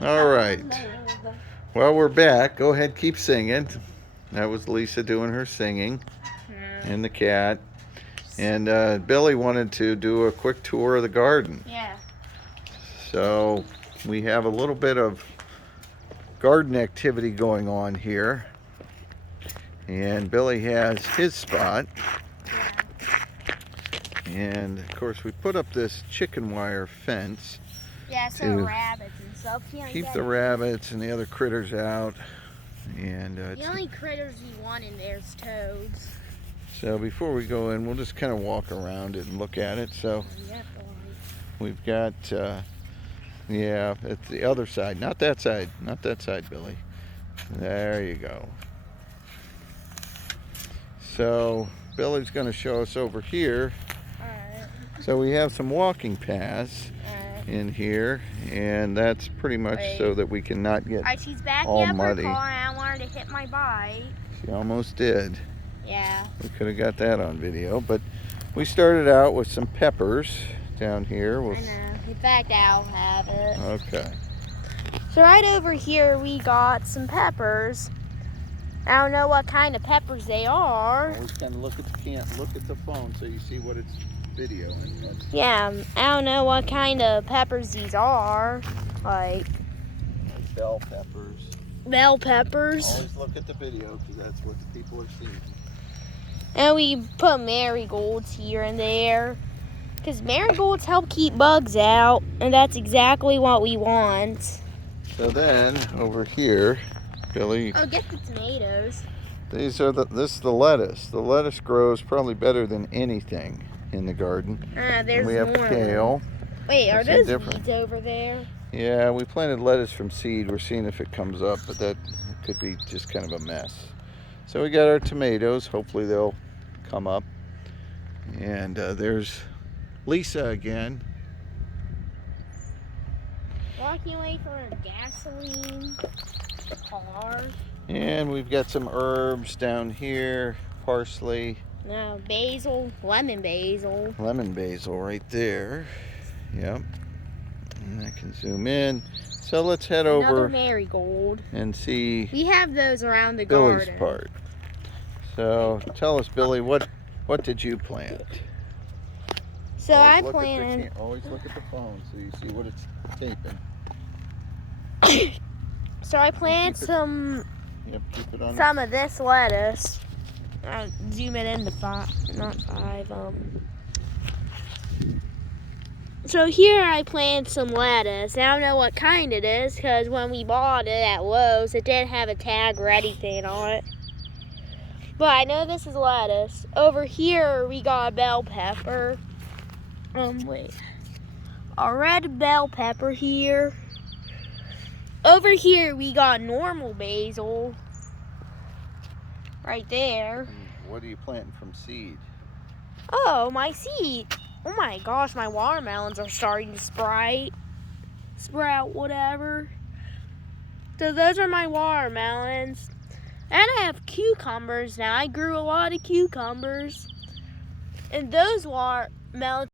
All right. Well, we're back. Go ahead, keep singing. That was Lisa doing her singing, and the cat. And Billy wanted to do a quick tour of the garden. Yeah. So we have a little bit of garden activity going on here. And Billy has his spot. And of course, we put up this chicken wire fence. Yeah, so rabbits and stuff. Keep the rabbits and the other critters out. And the only critters you want in there is toads. So before we go in, we'll just kind of walk around it and look at it. So we've got, yeah, it's the other side, not that side, Billy. There you go. So Billy's going to show us over here. So we have some walking paths in here, and that's pretty much so that we can not get she's backing all up muddy. Her car and I want her to hit my bike. She almost did. Yeah. We could have got that on video, but we started out with some peppers down here. I know. In fact, I'll have it. Okay. So right over here we got some peppers. I don't know what kind of peppers they are. Always kind of look at the phone so you see what it's videoing. Yeah, I don't know what kind of peppers these are. Like bell peppers. Bell peppers. Always look at the video because that's what the people are seeing. And we put marigolds here and there because marigolds help keep bugs out, and that's exactly what we want. So then over here, Billy. Oh, get the tomatoes. This is the lettuce. The lettuce grows probably better than anything in the garden. There's and we have more. Kale. Wait, are those weeds over there? Yeah, we planted lettuce from seed. We're seeing if it comes up, but that could be just kind of a mess. So we got our tomatoes. Hopefully they'll come up. And there's Lisa again. Walking away from her gasoline car. And we've got some herbs down here. Parsley. No, basil, lemon basil. Lemon basil right there. Yep. And I can zoom in. So let's head over marigold and see. We have those around the Billy's garden. part. So tell us, Billy, what did you plant? So I planted. Always look at the phone so you see what it's taping. So I planted some. Yep, keep it on. Some of this lettuce. I'll zoom it into not five. So here I planted some lettuce. I don't know what kind it is because when we bought it at Lowe's, it didn't have a tag or anything on it. But I know this is lettuce. Over here we got a bell pepper. Wait. A red bell pepper here. Over here we got normal basil. Right there. What are you planting from seed? Oh, my seed. Oh my gosh, my watermelons are starting to sprout, whatever. So those are my watermelons. And I have cucumbers now. I grew a lot of cucumbers. And those watermelons